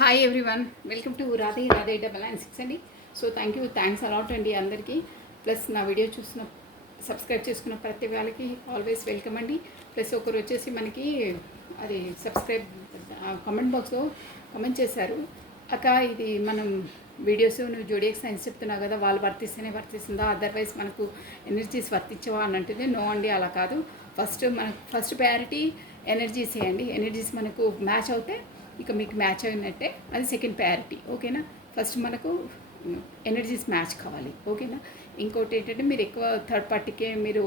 Hi everyone, welcome to Radhe Radhe 996 అండి. So thanks a lot అండి అందరికీ. ప్లస్ నా వీడియో చూసిన సబ్స్క్రైబ్ చేసుకున్న ప్రతి వాళ్ళకి ఆల్వేస్ వెల్కమ్ అండి. ప్లస్ ఒకరు వచ్చేసి మనకి అది సబ్స్క్రైబ్ కామెంట్ బాక్స్లో కామెంట్ చేశారు, అక్క ఇది మనం వీడియోస్ నువ్వు జోడియాక్ సైన్స్ చెప్తున్నావు కదా, వాళ్ళు వర్తిస్తేనే వర్తిస్తుందా, అదర్వైజ్ మనకు ఎనర్జీస్ వర్తించవా అని అంటుంది. నో అండి, అలా కాదు. ఫస్ట్ ప్రయారిటీ ఎనర్జీస్ చేయండి. ఎనర్జీస్ మనకు మ్యాచ్ అవుతే ఇక మీకు మ్యాచ్ అయినట్టే, అది సెకండ్ ప్రయారిటీ. ఓకేనా? ఫస్ట్ మనకు ఎనర్జీస్ మ్యాచ్ కావాలి. ఓకేనా? ఇంకోటి ఏంటంటే మీరు ఎక్కువ థర్డ్ పార్టీకే మీరు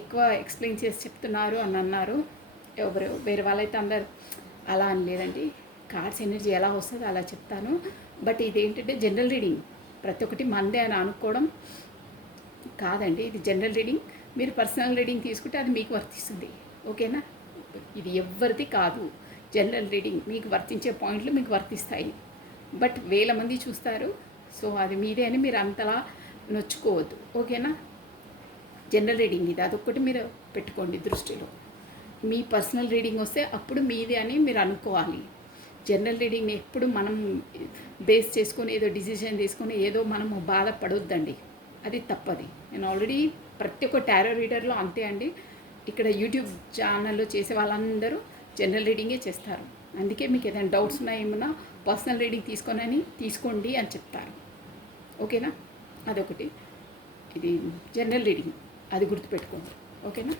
ఎక్కువ ఎక్స్ప్లెయిన్ చేసి చెప్తున్నారు అని అన్నారు. ఎవరు వేరే వాళ్ళైతే అందరు అలా అని లేదండి. కార్డ్స్ ఎనర్జీ ఎలా వస్తుందో అలా చెప్తాను. బట్ ఇదేంటంటే జనరల్ రీడింగ్, ప్రతి ఒక్కటి మందే అని అనుకోవడం కాదండి. ఇది జనరల్ రీడింగ్. మీరు పర్సనల్ రీడింగ్ తీసుకుంటే అది మీకు వర్తిస్తుంది. ఓకేనా? ఇది ఎవరిది కాదు. జనరల్ రీడింగ్ మీకు వర్తించే పాయింట్లు మీకు వర్తిస్తాయి. బట్ వేల మంది చూస్తారు, సో అది మీదే అని మీరు అంతలా నొచ్చుకోవద్దు. ఓకేనా? జనరల్ రీడింగ్ ఇది, అదొక్కటి మీరు పెట్టుకోండి దృష్టిలో. మీ పర్సనల్ రీడింగ్ వస్తే అప్పుడు మీదే అని మీరు అనుకోవాలి. జనరల్ రీడింగ్ని ఎప్పుడు మనం బేస్ చేసుకొని ఏదో డిసిజన్ తీసుకొని ఏదో మనము బాధపడొద్దండి, అది తప్పది. నేను ఆల్రెడీ ప్రతి ఒక్క టారో రీడర్లో అంతే అండి. ఇక్కడ యూట్యూబ్ ఛానల్లో చేసే వాళ్ళందరూ జనరల్ రీడింగే చేస్తారు. అందుకే మీకు ఏదైనా డౌట్స్ ఉన్నా ఏమన్నా పర్సనల్ రీడింగ్ తీసుకోండి అని చెప్తారు. ఓకేనా? అదొకటి. ఇది జనరల్ రీడింగ్, అది గుర్తుపెట్టుకోండి. ఓకేనా?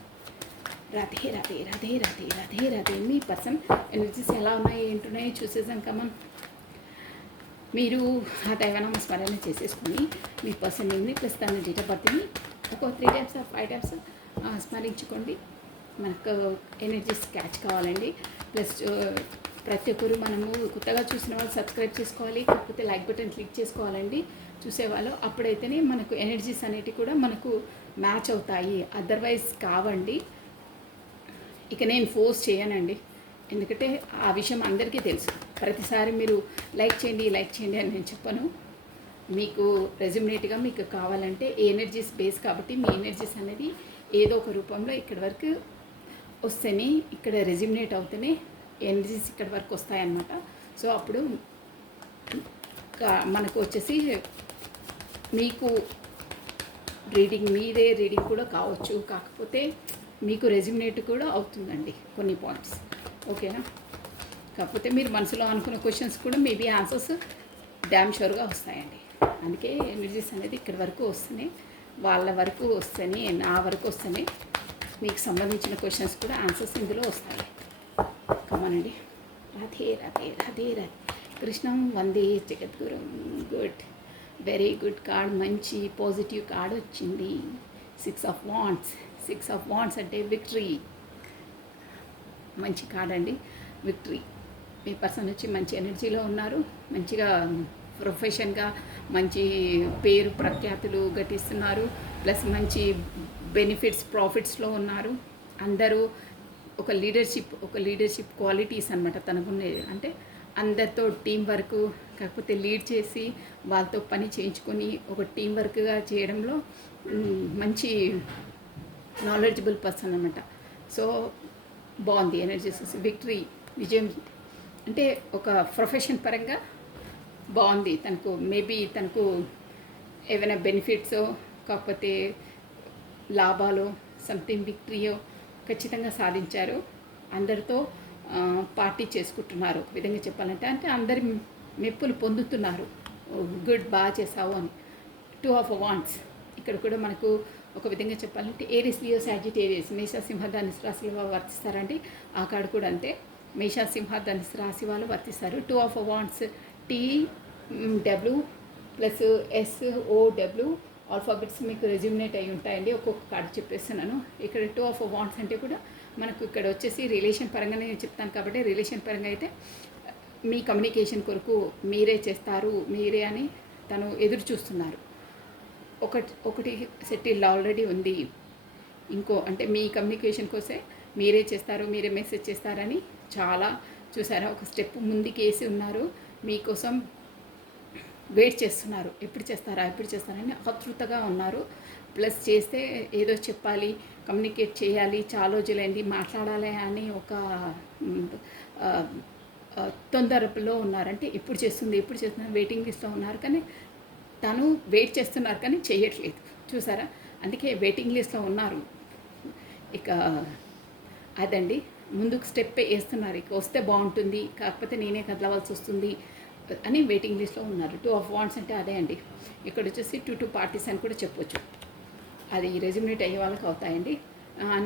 రాధే రాధే రాధే రాధే రాధే రాధే. మీ పర్సన్ ఎనర్జీస్ ఎలా ఉన్నాయి ఏంటున్నాయో చూసేసాం కమన్. మీరు ఆ దైవనామ స్మరణ చేసేసుకొని మీ పర్సన్ నేమ్ని ప్లస్ దాని డేట్ ఆఫ్ బర్త్ని ఒక 3 టైమ్స్ 5 టైమ్స్ స్మరించుకోండి. మనకు ఎనర్జీస్ క్యాచ్ కావాలండి. ప్లస్ ప్రతి ఒక్కరు మనము కొత్తగా చూసిన వాళ్ళు సబ్స్క్రైబ్ చేసుకోవాలి, కాకపోతే లైక్ బటన్ క్లిక్ చేసుకోవాలండి చూసేవాళ్ళు. అప్పుడైతేనే మనకు ఎనర్జీస్ అనేటివి కూడా మనకు మ్యాచ్ అవుతాయి, అదర్వైజ్ కావండి. ఇక నేను ఫోర్స్ చేయనండి, ఎందుకంటే ఆ విషయం అందరికీ తెలుసు. ప్రతిసారి మీరు లైక్ చేయండి అని నేను చెప్పను. మీకు రెజ్యూమినేట్గా మీకు కావాలంటే ఎనర్జీస్ బేస్ కాబట్టి మీ ఎనర్జీస్ అనేది ఏదో ఒక రూపంలో ఇక్కడి వరకు వస్తేనే, ఇక్కడ రెజ్యూమినేట్ అవుతేనే ఎనర్జీస్ ఇక్కడి వరకు వస్తాయన్నమాట. సో అప్పుడు మనకు వచ్చేసి మీకు మీదే రీడింగ్ కూడా కావచ్చు, కాకపోతే మీకు రెజ్యూమినేట్ కూడా అవుతుందండి కొన్ని పాయింట్స్. ఓకేనా? కాకపోతే మీరు మనసులో అనుకున్న క్వశ్చన్స్ కూడా మేబీ ఆన్సర్స్ డ్యామ్ షూర్గా వస్తాయండి. అందుకే ఎనర్జీస్ అనేది ఇక్కడి వరకు వస్తున్నాయి, వాళ్ళ వరకు వస్తేనే, నా వరకు వస్తేనే మీకు సంబంధించిన క్వశ్చన్స్ కూడా ఆన్సర్స్ ఇందులో వస్తాయి. కమానండి. రాధే రాధే రాధే రాధే. కృష్ణం వందే జగద్గురు. గుడ్, వెరీ గుడ్ కార్డ్, మంచి పాజిటివ్ కార్డ్ వచ్చింది. 6 ఆఫ్ వాండ్స్ అంటే విక్టరీ. మంచి కార్డ్ అండి, విక్టరీ. మీ పర్సన్ వచ్చి మంచి ఎనర్జీలో ఉన్నారు, మంచిగా ప్రొఫెషన్గా మంచి పేరు ప్రఖ్యాతులు గటిస్తున్నారు, ప్లస్ మంచి బెనిఫిట్స్ ప్రాఫిట్స్లో ఉన్నారు. అందరూ ఒక లీడర్షిప్ క్వాలిటీస్ అనమాట తనకున్నది. అంటే అందరితో టీం వర్క్, కాకపోతే లీడ్ చేసి వాళ్ళతో పని చేయించుకొని ఒక టీం వర్క్గా చేయడంలో మంచి నాలెడ్జబుల్ పర్సన్ అనమాట. సో బాగుంది ఎనర్జీస్. విక్టరీ, విజయం. అంటే ఒక ప్రొఫెషన్ పరంగా బాగుంది తనకు. మేబీ తనకు ఏమైనా బెనిఫిట్సో కాకపోతే లాభాలు సంథింగ్ విక్టరీయో ఖచ్చితంగా సాధించారు. అందరితో పార్టీ చేసుకుంటున్నారు ఒక విధంగా చెప్పాలంటే. అంటే అందరి మెప్పులు పొందుతున్నారు. గుడ్, బాగా చేసావు అని. 2 ఆఫ్ వాండ్స్ ఇక్కడ కూడా మనకు ఒక విధంగా చెప్పాలంటే ఏరిస్, లియో, సాజిటేరియస్, మేష, సింహ, ధనుసు రాశి వాళ్ళు వర్తిస్తారండి. ఆ కార్డు కూడా అంతే, మేష, సింహ, ధనుసు రాశి వాళ్ళు వర్తిస్తారు. 2 of wands, TW plus SOW alphabets మీకు రెజ్యూమినేట్ అయి ఉంటాయండి. ఒక్కొక్క కార్డు చెప్పేస్తున్నాను. ఇక్కడ 2 ఆఫ్ వాండ్స్ అంటే కూడా మనకు ఇక్కడ వచ్చేసి రిలేషన్ పరంగానే నేను చెప్తాను కాబట్టి, రిలేషన్ పరంగా అయితే మీ కమ్యూనికేషన్ కొరకు మీరే చేస్తారు, మీరే అని తను ఎదురు చూస్తున్నారు. ఒకటి సెటిల్ ఆల్రెడీ ఉంది. ఇంకో అంటే మీ కమ్యూనికేషన్ కోసే మీరే చేస్తారు, మీరే మెసేజ్ చేస్తారని చాలా చూసారా, ఒక స్టెప్ ముందుకేసి ఉన్నారు. మీకోసం వెయిట్ చేస్తున్నారు, ఎప్పుడు చేస్తారని ఆతృతగా ఉన్నారు. ప్లస్ చేస్తే ఏదో చెప్పాలి, కమ్యూనికేట్ చేయాలి, చాలా రోజులైంది మాట్లాడాలి అని ఒక తొందరలో ఉన్నారంటే ఎప్పుడు చేస్తుంది వెయిటింగ్ లిస్ట్లో ఉన్నారు, కానీ తను వెయిట్ చేస్తున్నారు కానీ చేయట్లేదు. చూసారా, అందుకే వెయిటింగ్ లిస్ట్లో ఉన్నారు. ఇక అదండి, ముందుకు స్టెప్ వేస్తున్నారు. ఇక వస్తే బాగుంటుంది, కాకపోతే నేనే కదలవలసి వస్తుంది అని వెయిటింగ్ లిస్ట్లో ఉన్నారు. 2 ఆఫ్ వాండ్స్ అంటే అదే అండి. ఇక్కడ వచ్చేసి 2 పార్టీస్ అని కూడా చెప్పొచ్చు. అది రెజ్యూమినేట్ అయ్యే వాళ్ళకి అవుతాయండి.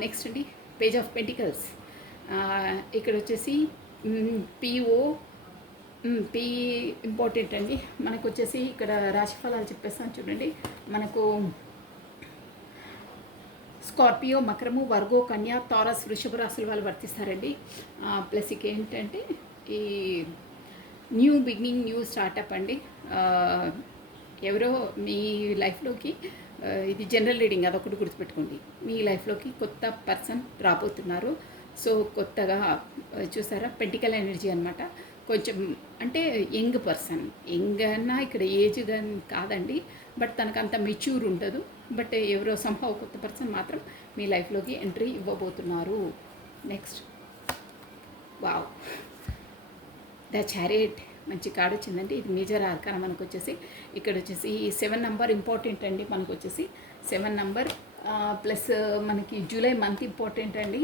నెక్స్ట్ అండి, పేజ్ ఆఫ్ పెంటికల్స్. ఇక్కడ వచ్చేసి పిఓ పి ఇంపార్టెంట్ అండి. మనకు వచ్చేసి ఇక్కడ రాశిఫలాలు చెప్పేస్తాను చూడండి. మనకు స్కార్పియో, మకరము, వర్గో, కన్యా, తారస్, వృషభ రాశుల వాళ్ళు వర్తిస్తారండి. ప్లస్ ఇక ఏంటంటే ఈ న్యూ బిగినింగ్, న్యూ స్టార్టప్ అండి. ఎవరో మీ లైఫ్లోకి, ఇది జనరల్ రీడింగ్, అదొకటి గుర్తుపెట్టుకోండి. మీ లైఫ్లోకి కొత్త పర్సన్ రాబోతున్నారు. సో కొత్తగా చూసారా, పెంటికల్ ఎనర్జీ అనమాట. కొంచెం అంటే యంగ్ పర్సన్, యంగ్ అన్నా ఇక్కడ ఏజ్ కాదండి, బట్ తనకు అంత మెచ్యూర్ ఉండదు. బట్ ఎవరో సంభవ కొత్త పర్సన్ మాత్రం మీ లైఫ్లోకి ఎంట్రీ ఇవ్వబోతున్నారు. నెక్స్ట్, వావ్, ద చారియట్ మంచి కార్డు వచ్చిందండి. ఇది మేజర్ ఆర్కానా. మనకు వచ్చేసి ఇక్కడ వచ్చేసి 7 నెంబర్ ఇంపార్టెంట్ అండి. మనకు వచ్చేసి 7 నెంబర్ ప్లస్ మనకి జూలై మంత్ ఇంపార్టెంట్ అండి.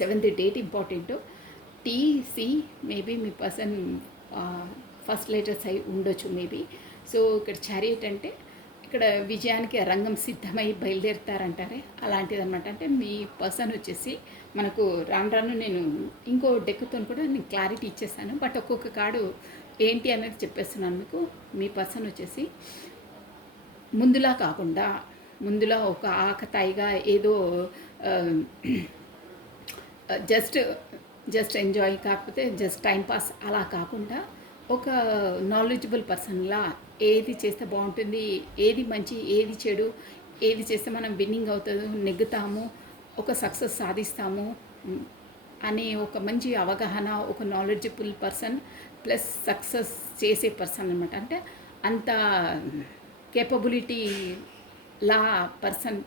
7th date important. TC maybe మీ పర్సన్ ఫస్ట్ లెటర్స్ అయి ఉండొచ్చు మేబీ. సో ఇక్కడ చారియట్ అంటే ఇక్కడ విజయానికి రంగం సిద్ధమై బయలుదేరుతారంటారే, అలాంటిది అనమాట. అంటే మీ పర్సన్ వచ్చేసి మనకు రాను రాను నేను ఇంకో డెక్కుతో కూడా నేను క్లారిటీ ఇచ్చేస్తాను, బట్ ఒక్కొక్క కార్డు ఏంటి అనేది చెప్పేస్తున్నాను మీకు. మీ పర్సన్ వచ్చేసి ముందులా కాకుండా, ముందులా ఒక ఆకతాయిగా ఏదో జస్ట్ ఎంజాయ్, కాకపోతే జస్ట్ టైంపాస్ అలా కాకుండా ఒక నాలెడ్జబుల్ పర్సన్లా ఏది చేస్తే బాగుంటుంది, ఏది మంచి, ఏది చెడు, ఏది చేస్తే మనం విన్నింగ్ అవుతుందో, నెగ్గుతాము, ఒక సక్సెస్ సాధిస్తాము అనే ఒక మంచి అవగాహన, ఒక నాలెడ్జబుల్ పర్సన్ ప్లస్ సక్సెస్ చేసే పర్సన్ అనమాట. అంటే అంత కేపబిలిటీ లా పర్సన్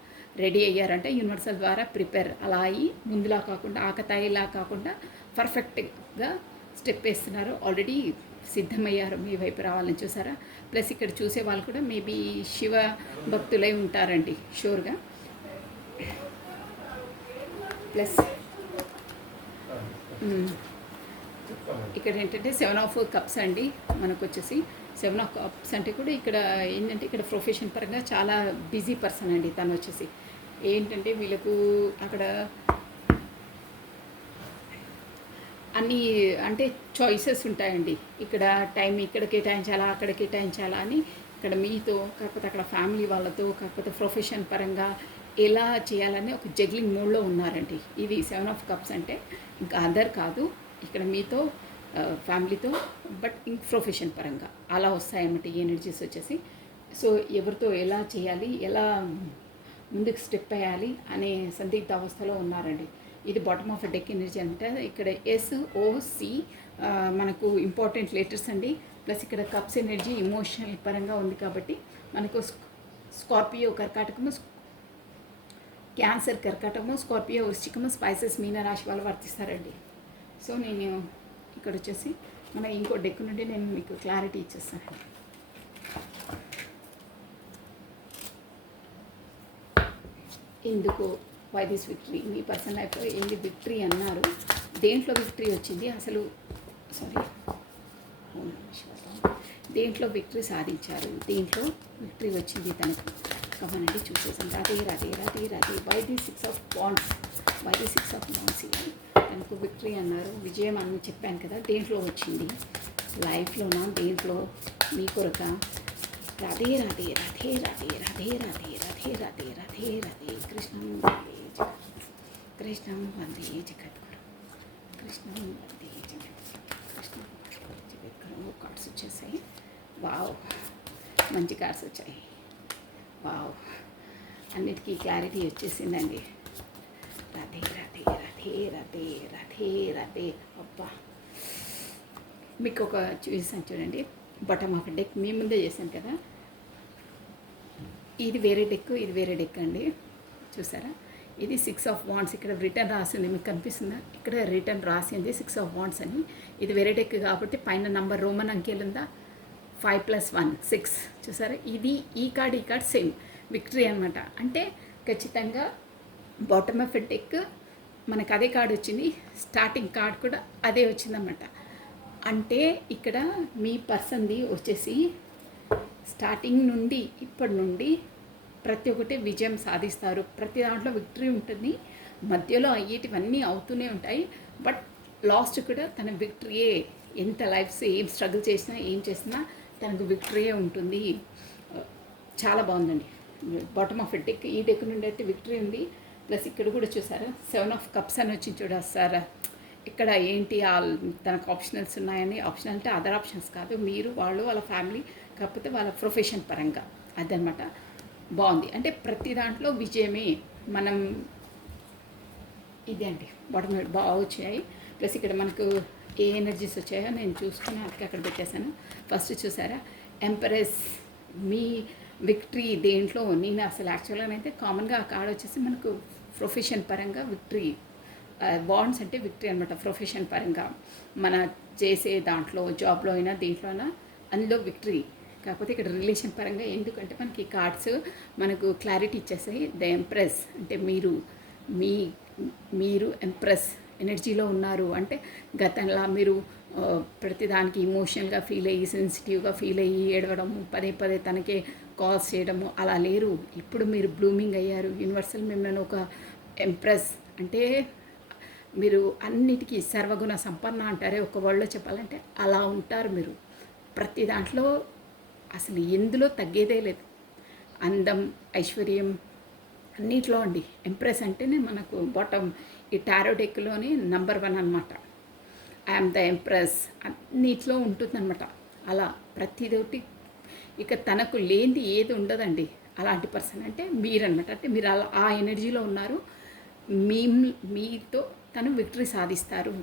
రెడీ అయ్యారంటే యూనివర్సల్ ద్వారా ప్రిపేర్ అలా అయ్యి ముందులా కాకుండా, ఆకతాయిలా కాకుండా పర్ఫెక్ట్గా స్టెప్ వేస్తున్నారు. ఆల్రెడీ సిద్ధమయ్యారు మీ వైపు రావాలని. చూసారా, ప్లస్ ఇక్కడ చూసే వాళ్ళు కూడా మేబీ శివ భక్తులై ఉంటారండి షూర్గా. ప్లస్ ఇక్కడ ఏంటంటే 7 ఆఫ్ కప్స్ అండి. మనకు వచ్చేసి 7 ఆఫ్ కప్స్ అంటే కూడా ఇక్కడ ఏంటంటే ఇక్కడ ప్రొఫెషన్ పరంగా చాలా బిజీ పర్సన్ అండి. తను వచ్చేసి ఏంటంటే వీళ్ళకు అక్కడ అన్నీ అంటే చాయిసెస్ ఉంటాయండి. ఇక్కడ టైం ఇక్కడ కేటాయించాలా, అక్కడ కేటాయించాలా అని ఇక్కడ మీతో, కాకపోతే అక్కడ ఫ్యామిలీ వాళ్ళతో, కాకపోతే ప్రొఫెషన్ పరంగా ఎలా చేయాలని ఒక జగ్లింగ్ మోడ్లో ఉన్నారండి. ఇది 7 ఆఫ్ కప్స్ అంటే ఇంకా అదర్ కాదు, ఇక్కడ మీతో ఫ్యామిలీతో, బట్ ఇంక ప్రొఫెషన్ పరంగా అలా వస్తాయన్నమాట ఈ ఎనర్జీస్ వచ్చేసి. సో ఎవరితో ఎలా చేయాలి, ఎలా ముందుకు స్టెప్ వేయాలి అనే సందిగ్ధ అవస్థలో ఉన్నారండి. ఇది బాటమ్ ఆఫ్ డెక్ ఎనర్జీ అంటే ఇక్కడ SOC మనకు ఇంపార్టెంట్ లెటర్స్ అండి. ప్లస్ ఇక్కడ కప్స్ ఎనర్జీ ఇమోషనల్ పరంగా ఉంది కాబట్టి మనకు స్కార్పియో కర్కాటకము, క్యాన్సర్ కర్కాటకము, స్కార్పియో వృశ్చికము, స్పైసెస్ మీనరాశి వాళ్ళు వర్తిస్తారండి. సో నేను ఇక్కడ వచ్చేసి మన ఇంకో డెక్ నుండి నేను మీకు క్లారిటీ ఇచ్చేస్తాను. ఎందుకు వై దిస్ విక్టరీ, మీ పర్సనల్ లైఫ్లో ఏంటి విక్టరీ అన్నారు, దేంట్లో విక్టరీ వచ్చింది అసలు, సారీ దేంట్లో విక్టరీ సాధించారు, దేంట్లో విక్టరీ వచ్చింది తనకు కమనండి చూసేసాం. Radhe Radhe Radhe Radhe. Why the 6 of wands, why the 6 of wands. తనకు విక్టరీ అన్నారు, విజయం అని చెప్పాను కదా, దేంట్లో వచ్చింది, లైఫ్లోనా, దేంట్లో, మీ కొరక. రాధే రాధే రాధే రాధే రాధే రాధే రాధే రాధే రాధే రాధే. కృష్ణం వందే జగత్, కృష్ణం వందే జగద్గురు, కృష్ణం వందే జగద్గురు, కృష్ణం జగద్గురు. కార్డ్స్ వచ్చేసాయి. వావ్, మంచి కార్డ్స్ వచ్చాయి. వావ్, అన్నిటికీ క్లారిటీ వచ్చేసిందండి. రాధే రాధే రాధే రాధే రాధే రాధే. అబ్బా, మీకు ఒక చూసాను చూడండి, బాటమ్ ఆఫ్ డెక్ మీ ముందే చేశాను కదా, ఇది వేరే డెక్, ఇది వేరే డెక్ అండి. చూసారా, ఇది 6 ఆఫ్ వాండ్స్. ఇక్కడ రిటర్న్ రాసింది మీకు కనిపిస్తుందా? ఇక్కడ రిటర్న్ రాసింది 6 ఆఫ్ వాండ్స్ అని. ఇది వేరే డెక్ కాబట్టి పైన నంబర్ రోమన్ అంకెలు ఉందా, 5 + 1 6. చూసారా, ఇది ఈ కార్డ్ సేమ్ విక్టరీ అనమాట. అంటే ఖచ్చితంగా బాటమ్ ఆఫ్ డెక్ మనకు అదే కార్డ్ వచ్చింది, స్టార్టింగ్ కార్డ్ కూడా అదే వచ్చిందన్నమాట. అంటే ఇక్కడ మీ పర్సన్ది వచ్చేసి స్టార్టింగ్ నుండి ఇప్పటి నుండి ప్రతి ఒక్కటి విజయం సాధిస్తారు, ప్రతి దాంట్లో విక్టరీ ఉంటుంది. మధ్యలో అయ్యేటివన్నీ అవుతూనే ఉంటాయి, బట్ లాస్ట్ కూడా తన విక్టరీయే. ఎంత లైఫ్స్ ఏం స్ట్రగుల్ చేసినా ఏం చేసినా తనకు విక్టరీయే ఉంటుంది. చాలా బాగుందండి. బాటమ్ ఆఫ్ డెక్, ఈ డెక్ నుండి అయితే విక్టరీ ఉంది. ప్లస్ ఇక్కడ కూడా చూసారా 7 ఆఫ్ కప్స్ అని వచ్చి చూడొస్తారా. ఇక్కడ ఏంటి తనకు ఆప్షనల్స్ ఉన్నాయని. ఆప్షనల్ అంటే అదర్ ఆప్షన్స్ కాదు, మీరు వాళ్ళు వాళ్ళ ఫ్యామిలీ, కాకపోతే వాళ్ళ ప్రొఫెషన్ పరంగా అదనమాట. బాగుంది. అంటే ప్రతి దాంట్లో విజయమే. మనం ఇదే అండి బాటమ్ బాగా వచ్చాయి. ప్లస్ ఇక్కడ మనకు ఏ ఎనర్జీస్ వచ్చాయో నేను చూసుకుని అక్కడ పెట్టేశాను. ఫస్ట్ చూసారా ఎంపరెస్, మీ విక్టరీ దేంట్లో. నేను అసలు యాక్చువల్గా అయితే కామన్గా ఆ కార్డ్ వచ్చేసి మనకు ప్రొఫెషన్ పరంగా విక్టరీ, బాండ్స్ అంటే విక్టరీ అనమాట. ప్రొఫెషన్ పరంగా మన చేసే దాంట్లో, జాబ్లో అయినా దేంట్లో అయినా అందులో విక్టరీ. కాకపోతే ఇక్కడ రిలేషన్ పరంగా, ఎందుకంటే మనకి కార్డ్స్ మనకు క్లారిటీ ఇచ్చేస్తాయి. ద ఎంప్రెస్ అంటే మీరు ఎంప్రెస్ ఎనర్జీలో ఉన్నారు. అంటే గతంలో మీరు ప్రతిదానికి ఇమోషనల్గా ఫీల్ అయ్యి, సెన్సిటివ్గా ఫీల్ అయ్యి ఏడవడము, పదే పదే తనకే కాల్స్ చేయడము అలా లేరు. ఇప్పుడు మీరు బ్లూమింగ్ అయ్యారు. యూనివర్సల్ మిమ్మల్ని ఒక ఎంప్రెస్ అంటే మీరు అన్నిటికీ సర్వగుణ సంపన్న అంటారే ఒక వర్డ్లో చెప్పాలంటే అలా ఉంటారు మీరు. ప్రతి దాంట్లో అసలు ఎందులో తగ్గేదే లేదు. అందం, ఐశ్వర్యం అన్నిట్లో అండి. ఎంప్రెస్ అంటేనే మనకు బాటమ్ ఈ టారో డెక్లోని నంబర్ 1 అనమాట. ఐఎమ్ ద ఎంప్రెస్ అన్నిట్లో ఉంటుందన్నమాట. అలా ప్రతిదోటి ఇక తనకు లేనిది ఏది ఉండదండి. అలాంటి పర్సన్ అంటే మీరనమాట. అంటే మీరు అలా ఆ ఎనర్జీలో ఉన్నారు. మీతో తను విక్టరీ సాధిస్తారు.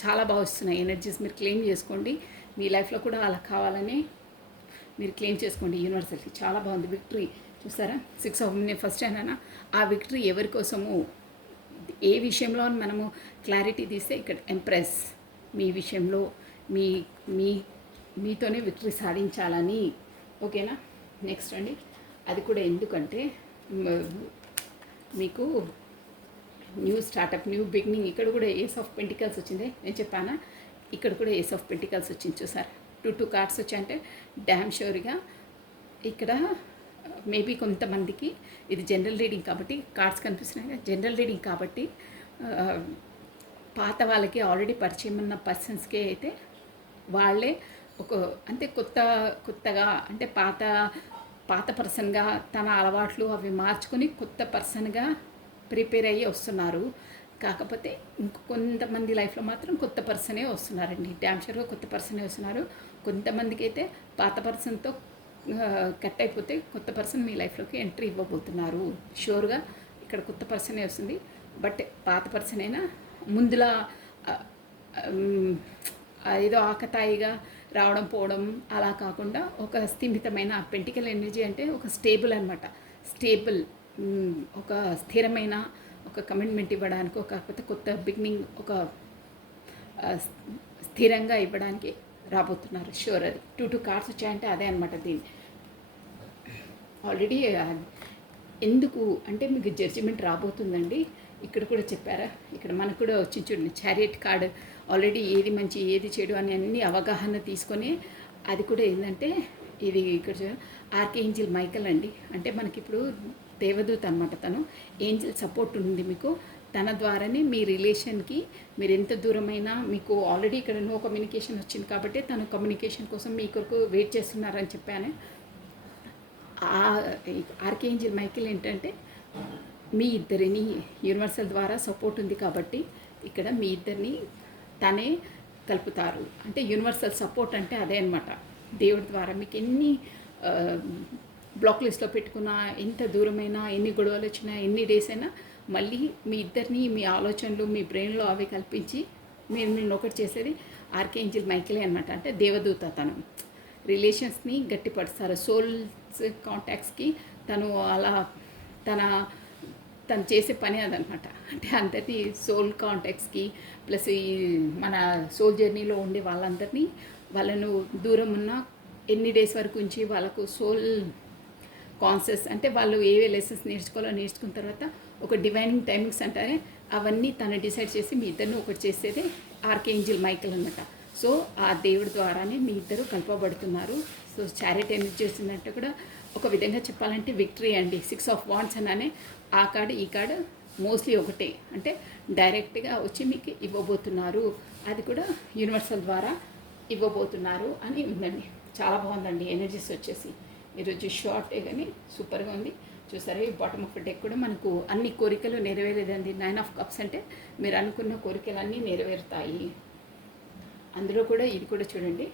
చాలా బాగా వస్తున్నాయి ఎనర్జీస్. మీరు క్లెయిమ్ చేసుకోండి. మీ లైఫ్లో కూడా అలా కావాలని మీరు క్లెయిమ్ చేసుకోండి యూనివర్సల్కి. చాలా బాగుంది విక్టరీ. చూసారా 6 ఆఫ్, నేను ఫస్ట్ అయినా ఆ విక్టరీ ఎవరి కోసము, ఏ విషయంలో మనము క్లారిటీ తీస్తే ఇక్కడ ఎంప్రెస్ మీ విషయంలో మీతోనే విక్టరీ సాధించాలని. ఓకేనా. నెక్స్ట్ అండి, అది కూడా ఎందుకంటే మీకు న్యూ స్టార్టప్, న్యూ బిగినింగ్. ఇక్కడ కూడా ఏస్ ఆఫ్ పెంటికల్స్ వచ్చింది, నేను చెప్పానా. ఇక్కడ కూడా ఏస్ ఆఫ్ పెంటికల్స్ వచ్చింది. చూసారు 2 కార్డ్స్ వచ్చాయంటే డ్యామ్ షూర్గా ఇక్కడ మేబీ కొంతమందికి ఇది జనరల్ రీడింగ్ కాబట్టి కార్డ్స్ కనిపిస్తున్నాయి. జనరల్ రీడింగ్ కాబట్టి పాత వాళ్ళకి ఆల్రెడీ పరిచయం ఉన్న పర్సన్స్కే అయితే వాళ్ళే ఒక అంటే కొత్తగా అంటే పాత పర్సన్గా తన అలవాట్లు అవి మార్చుకొని కొత్త పర్సన్గా ప్రిపేర్ అయ్యి వస్తున్నారు. కాకపోతే కొంతమంది లైఫ్లో మాత్రం కొత్త పర్సనే వస్తున్నారండి. డ్యామ్ షూర్గా కొత్త పర్సనే వస్తున్నారు. కొంతమందికి అయితే పాత పర్సన్తో కట్ అయిపోతే కొత్త పర్సన్ మీ లైఫ్లోకి ఎంట్రీ ఇవ్వబోతున్నారు. షూర్గా ఇక్కడ కొత్త పర్సనే వస్తుంది. బట్ పాత పర్సన్ అయినా ముందులా ఏదో ఆకతాయిగా రావడం పోవడం అలా కాకుండా ఒక స్థిమితమైన పెంటికల్ ఎనర్జీ అంటే ఒక స్టేబుల్ అనమాట. స్టేబుల్, ఒక స్థిరమైన ఒక కమిట్మెంట్ ఇవ్వడానికి, కాకపోతే కొత్త బిగినింగ్ ఒక స్థిరంగా ఇవ్వడానికి రాబోతున్నారు. షూర్ అది 2 కార్డ్స్ వచ్చాయంటే అదే అనమాట. దీన్ని ఆల్రెడీ ఎందుకు అంటే మీకు జడ్జిమెంట్ రాబోతుందండి. ఇక్కడ కూడా చెప్పారా, ఇక్కడ మనకు కూడా వచ్చి చూడండి చారియట్ కార్డ్. ఆల్రెడీ ఏది మంచి ఏది చెడు అని అన్ని అవగాహన తీసుకొని, అది కూడా ఏంటంటే ఇది ఇక్కడ ఆర్కేంజిల్ మైకల్ అండి. అంటే మనకి ఇప్పుడు దేవదూత అనమాట. తను ఏంజిల్ సపోర్ట్ ఉంది మీకు. తన ద్వారానే మీ రిలేషన్కి మీరు ఎంత దూరమైనా మీకు ఆల్రెడీ ఇక్కడ నో కమ్యూనికేషన్ వచ్చింది కాబట్టి తను కమ్యూనికేషన్ కోసం మీ కొరకు వెయిట్ చేస్తున్నారని చెప్పాను. ఆర్కేంజిల్ మైకిల్ ఏంటంటే మీ ఇద్దరిని యూనివర్సల్ ద్వారా సపోర్ట్ ఉంది కాబట్టి ఇక్కడ మీ ఇద్దరిని తనే కలుపుతారు. అంటే యూనివర్సల్ సపోర్ట్ అంటే అదే అనమాట. దేవుడి ద్వారా మీకు ఎన్ని బ్లాక్ లిస్ట్లో పెట్టుకున్నా, ఎంత దూరమైనా, ఎన్ని గొడవలు వచ్చినా, ఎన్ని డేస్ అయినా మళ్ళీ మీ ఇద్దరిని మీ ఆలోచనలు మీ బ్రెయిన్లో అవి కల్పించి మీరు ఒకటి చేసేది ఆర్కేంజిల్ మైకిలే అనమాట. అంటే దేవదూత. తను రిలేషన్స్ని గట్టిపరుస్తారు. సోల్స్ కాంటాక్ట్స్కి తను అలా తన తను చేసే పని అదనమాట. అంటే అందరినీ సోల్ కాంటాక్ట్స్కి ప్లస్ ఈ మన సోల్ జర్నీలో ఉండే వాళ్ళందరినీ వాళ్ళను దూరం ఉన్న ఎన్ని డేస్ వరకు ఉంచి వాళ్ళకు సోల్ కాన్షియస్ అంటే వాళ్ళు ఏవే లెసన్స్ నేర్చుకోవాలో నేర్చుకున్న తర్వాత ఒక డివైనింగ్ టైమింగ్స్ అంటారే అవన్నీ తను డిసైడ్ చేసి మీ ఇద్దరిని ఒకటి చేసేదే ఆర్కేంజిల్ మైకల్ అనమాట. సో ఆ దేవుడి ద్వారానే మీ ఇద్దరు కలపబడుతున్నారు. సో చారిటీ ఎనర్జీ వచ్చిందంటే కూడా ఒక విధంగా చెప్పాలంటే విక్టరీ అండి. 6 ఆఫ్ వాండ్స్ అననే ఆ కార్డు ఈ కార్డు మోస్ట్లీ ఒకటే, అంటే డైరెక్ట్గా వచ్చి మీకు ఇవ్వబోతున్నారు, అది కూడా యూనివర్సల్ ద్వారా ఇవ్వబోతున్నారు అని ఉందండి. చాలా బాగుందండి ఎనర్జీస్ వచ్చేసి. ఈరోజు షార్టే కానీ సూపర్గా ఉంది. చూసారా ఈ బాటమ్ ఆఫ్ డెక్ కూడా మనకు అన్ని కోరికలు నెరవేరేదండి. 9 ఆఫ్ కప్స్ అంటే మీరు అనుకున్న కోరికలన్నీ నెరవేరుతాయి. అందులో కూడా ఇది కూడా చూడండి,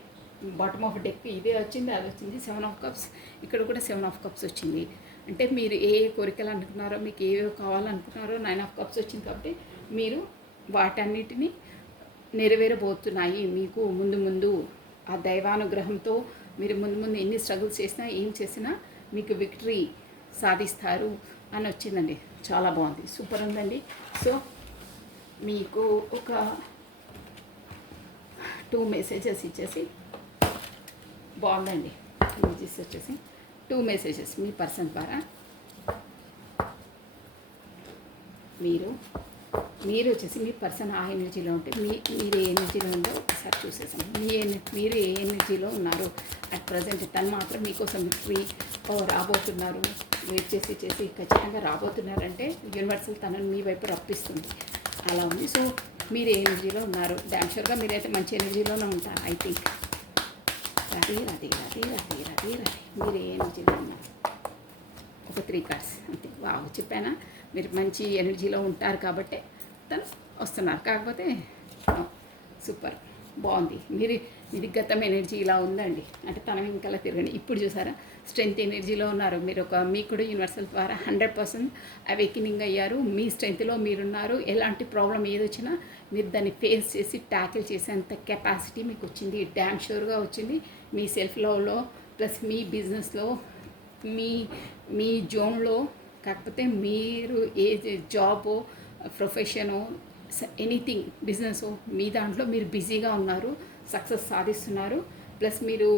బాటమ్ ఆఫ్ డెక్ ఇదే వచ్చింది, అది వచ్చింది. 7 ఆఫ్ కప్స్, ఇక్కడ కూడా 7 ఆఫ్ కప్స్ వచ్చింది. అంటే మీరు ఏ కోరికలు అనుకున్నారో, మీకు ఏవో కావాలనుకున్నారో 9 ఆఫ్ కప్స్ వచ్చింది కాబట్టి మీరు వాటన్నిటినీ నెరవేరబోతున్నాయి. మీకు ముందు ముందు ఆ దైవానుగ్రహంతో మీరు ముందు ముందు ఎన్ని స్ట్రగుల్స్ చేసినా ఏం చేసినా మీకు విక్టరీ సాధిస్తారు అని వచ్చిందండి. చాలా బాగుంది, సూపర్ ఉందండి. సో మీకు ఒక 2 మెసేజెస్ ఇచ్చేసి బాగుందండి. మెసేజెస్ వచ్చేసి 2 మెసేజెస్ మీ పర్సన్ ద్వారా మీరు వచ్చేసి మీ పర్సన్ ఆ ఎనర్జీలో ఉంటే మీరు ఏ ఎనర్జీలో ఉందో ఒకసారి చూసేసాం. మీరు ఏ ఎనర్జీలో ఉన్నారు అట్ ప్రజెంట్. తను మాత్రం మీకోసం విక్టరీ రాబోతున్నారు, వెయిట్ చేసి ఖచ్చితంగా రాబోతున్నారంటే యూనివర్సల్ తనని మీ వైపు రప్పిస్తుంది, అలా ఉంది. సో మీరు ఏ ఎనర్జీలో ఉన్నారు, డ్యామ్ షూర్గా మీరైతే మంచి ఎనర్జీలోనే ఉంటారు. ఐ థింక్ రది మీరు ఏ ఎనర్జీలో ఉన్నారు. ఒక 3 కార్డ్స్ అంతే. వావ్, చెప్పానా మీరు మంచి ఎనర్జీలో ఉంటారు కాబట్టి తను వస్తున్నారు. కాకపోతే సూపర్ బాగుంది. ఇది గతం ఎనర్జీ ఇలా ఉందండి, అంటే తన ఇంకలా తిరగండి. ఇప్పుడు చూసారా స్ట్రెంగ్త్ ఎనర్జీలో ఉన్నారు మీరు. మీకు కూడా యూనివర్సల్ ద్వారా 100% అవేకినింగ్ అయ్యారు. మీ స్ట్రెంగ్త్లో మీరున్నారు. ఎలాంటి ప్రాబ్లం ఏదొచ్చినా మీరు దాన్ని ఫేస్ చేసి ట్యాకిల్ చేసేంత కెపాసిటీ మీకు వచ్చింది, డ్యామ్ షూర్గా వచ్చింది. మీ సెల్ఫ్ లవ్లో ప్లస్ మీ బిజినెస్లో మీ జోన్లో, కాకపోతే మీరు ఏ జాబో ప్రొఫెషనో ఎనీథింగ్ బిజినెస్ మీ దాంట్లో మీరు బిజీగా ఉన్నారు, సక్సెస్ సాధిస్తున్నారు. ప్లస్ మీరు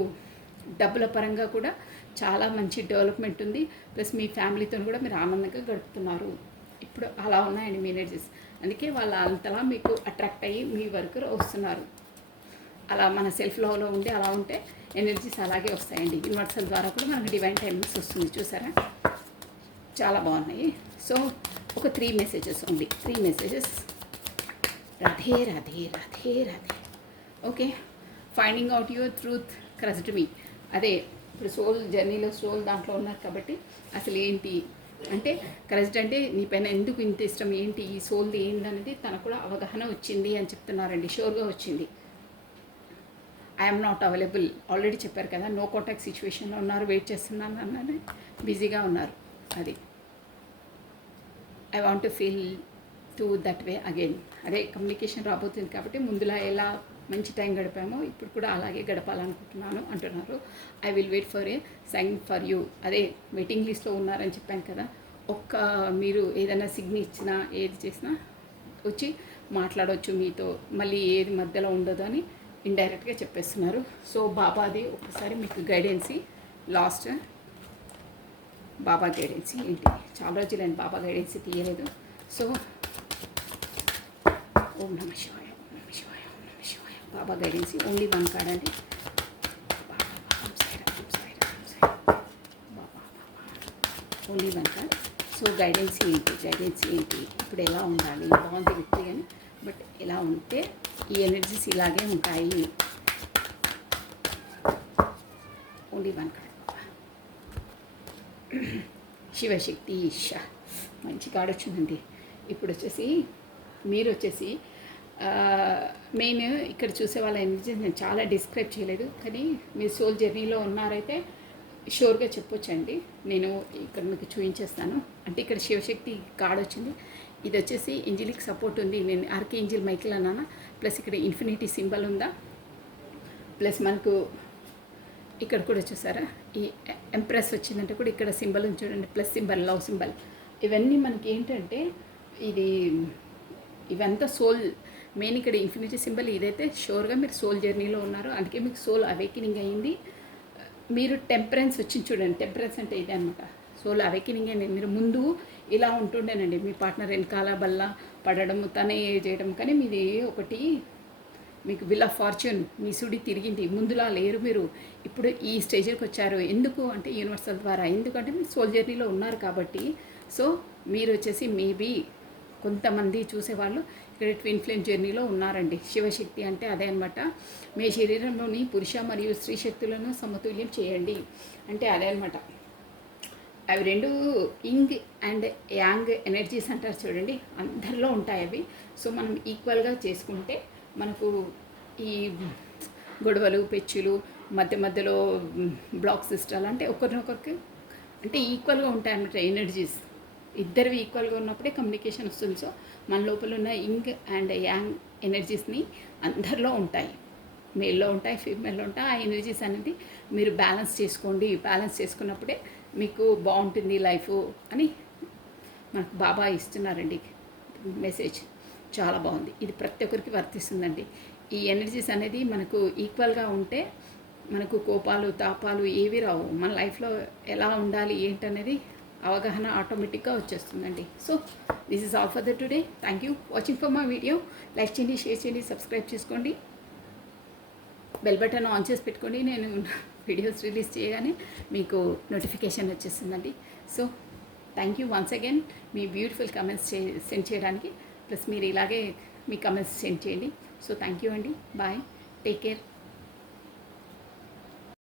డబ్బుల పరంగా కూడా చాలా మంచి డెవలప్మెంట్ ఉంది. ప్లస్ మీ ఫ్యామిలీతో కూడా మీరు ఆనందంగా గడుపుతున్నారు. ఇప్పుడు అలా ఉన్నాయండి మీ ఎనర్జీస్. అందుకే వాళ్ళు అంతలా మీకు అట్రాక్ట్ అయ్యి మీ వరకు వస్తున్నారు. అలా మన సెల్ఫ్ లవ్లో ఉండి అలా ఉంటే ఎనర్జీస్ అలాగే వస్తాయండి. యూనివర్సల్ ద్వారా కూడా మనకు డివైన్ టైమింగ్స్ వస్తుంది. చూసారా చాలా బాగున్నాయి. సో ఒక 3 మెసేజెస్ ఉంది. 3 messages. Radhe. Okay, finding out your truth crushed me. అదే ఇప్పుడు సోల్ జర్నీలో సోల్ దాంట్లో ఉన్నారు కాబట్టి అసలు ఏంటి అంటే క్రస్డ్ అంటే నీ పైన ఎందుకు ఇంత ఇష్టం, ఏంటి ఈ సోల్ది ఏంటనేది తనకు కూడా అవగాహన వచ్చింది అని చెప్తున్నారండి. షూర్గా వచ్చింది. ఐఎమ్ నాట్ అవైలబుల్ ఆల్రెడీ చెప్పారు కదా, నో కాంటాక్ట్ సిచ్యువేషన్లో ఉన్నారు, వెయిట్ చేస్తున్నాను అన్నది, బిజీగా ఉన్నారు. అది I want to feel to that way again. అదే కమ్యూనికేషన్ రాబోతుంది కాబట్టి ముందులా ఎలా మంచి టైం గడిపామో ఇప్పుడు కూడా అలాగే గడపాలనుకుంటున్నాను అంటున్నారు. I will wait for a sign for you. అదే వెయిటింగ్ లిస్ట్లో ఉన్నారని చెప్పాను కదా, మీరు ఏదైనా సిగ్నల్ ఇచ్చినా ఏది చేసినా వచ్చి మాట్లాడవచ్చు మీతో, మళ్ళీ ఏది మధ్యలో ఉండదు అని ఇండైరెక్ట్గా చెప్పేస్తున్నారు. సో బాబాది ఒకసారి మీకు గైడెన్సీ లాస్ట్ బాబా గైడెన్సీ ఏంటి, చాలా రోజులైన బాబా గైడెన్సీ తీయలేదు. సో ఓం నమ శివాయ, బాబా గైడెన్సీ ఓన్లీ 1 కార్డ్ అండి. Only 1 card. సో గైడెన్సీ ఏంటి, ఇప్పుడు ఎలా ఉండాలి, బాగుంది విక్టరీ అని, బట్ ఎలా ఉంటే ఈ ఎనర్జీస్ ఇలాగే ఉంటాయి. Only 1 card. శివశక్తి ఈశా, మంచి కార్డ్ వచ్చిందండి. ఇప్పుడు వచ్చేసి మీరు వచ్చేసి మెయిన్ ఇక్కడ చూసే వాళ్ళ ఎనర్జీస్ నేను చాలా డిస్క్రైబ్ చేయలేదు, కానీ మీరు సోల్ జర్నీలో ఉన్నారైతే షూర్గా చెప్పొచ్చండి. నేను ఇక్కడ మీకు చూపించేస్తాను. అంటే ఇక్కడ శివశక్తి కార్డ్ వచ్చింది. ఇది వచ్చేసి ఏంజలిక్ సపోర్ట్ ఉంది. నేను ఆర్కేంజిల్ మైకేల్ అన్నానా, ప్లస్ ఇక్కడ ఇన్ఫినిటీ సింబల్ ఉందా, ప్లస్ మనకు ఇక్కడ కూడా చూసారా ఈ ఎంప్రెస్ వచ్చిందంటే కూడా ఇక్కడ సింబల్ ఉంది చూడండి, ప్లస్ సింబల్, లవ్ సింబల్. ఇవన్నీ మనకి ఏంటంటే ఇది ఇవంతా సోల్ మెయిన్ ఇక్కడ ఇన్ఫినిటీ సింబల్ ఇదైతే షూర్గా మీరు సోల్ జర్నీలో ఉన్నారు. అందుకే మీకు సోల్ అవేకినింగ్ అయింది. మీరు టెంపరెన్స్ వచ్చింది చూడండి. టెంపరెన్స్ అంటే ఇదే అనమాట. సోల్ అవేకినింగ్ అయింది. మీరు ముందు ఇలా ఉంటుండేనండి, మీ పార్ట్నర్ వెనకాల బల్ల పడడం తనే చేయడం. కానీ మీది ఒకటి మీకు విల్ ఆఫ్ ఫార్చ్యూన్ మీ సుడి తిరిగింది. ముందులా లేరు మీరు. ఇప్పుడు ఈ స్టేజ్కి వచ్చారు. ఎందుకు అంటే యూనివర్సల్ ద్వారా. ఎందుకంటే మీరు సోల్ జర్నీలో ఉన్నారు కాబట్టి. సో మీరు వచ్చేసి మేబీ కొంతమంది చూసేవాళ్ళు ఇక్కడ ట్విన్ ఫ్లేమ్ జర్నీలో ఉన్నారండి. శివశక్తి అంటే అదే అనమాట. మీ శరీరంలోని పురుష మరియు స్త్రీ శక్తులను సమతుల్యం చేయండి అంటే అదే అనమాట. అవి రెండు ఇంగ్ అండ్ యాంగ్ ఎనర్జీస్ అంటారు చూడండి, అందరిలో ఉంటాయి అవి. సో మనం ఈక్వల్గా చేసుకుంటే మనకు ఈ గొడవలు పెచ్చులు మధ్య మధ్యలో బ్లాక్ సిస్టల్ అంటే ఒకరినొకరికి అంటే ఈక్వల్గా ఉంటాయి అన్నమాట ఎనర్జీస్. ఇద్దరివి ఈక్వల్గా ఉన్నప్పుడే కమ్యూనికేషన్ వస్తుంది. సో మన లోపల ఉన్న ఇంగ్ అండ్ యాంగ్ ఎనర్జీస్ని అందరిలో ఉంటాయి, మేల్లో ఉంటాయి, ఫీమేల్లో ఉంటాయి. ఆ ఎనర్జీస్ అనేది మీరు బ్యాలెన్స్ చేసుకోండి. బ్యాలెన్స్ చేసుకున్నప్పుడే మీకు బాగుంటుంది లైఫ్ అని మనకు బాబా ఇస్తున్నారండి మెసేజ్. చాలా బాగుంది. ఇది ప్రతి ఒక్కరికి వర్తిస్తుందండి. ఈ ఎనర్జీస్ అనేది మనకు ఈక్వల్గా ఉంటే మనకు కోపాలు తాపాలు ఏవి రావు. మన లైఫ్లో ఎలా ఉండాలి ఏంటనేది అవగాహన ఆటోమేటిక్గా వచ్చేస్తుందండి. So this is all for the today. Thank you watching for my video. Like చేయండి, షేర్ చేయండి, సబ్స్క్రైబ్ చేసుకోండి, బెల్ బటన్ ఆన్ చేసి పెట్టుకోండి. నేను వీడియోస్ రిలీజ్ చేయగానే మీకు నోటిఫికేషన్ వచ్చేస్తుందండి. So thank you once again మీ బ్యూటిఫుల్ కమెంట్స్ సెండ్ చేయడానికి. ప్లస్ మీరు ఇలాగే మీ కమెంట్స్ సెండ్ చేయండి. సో థ్యాంక్ యూ అండి. Bye, take care.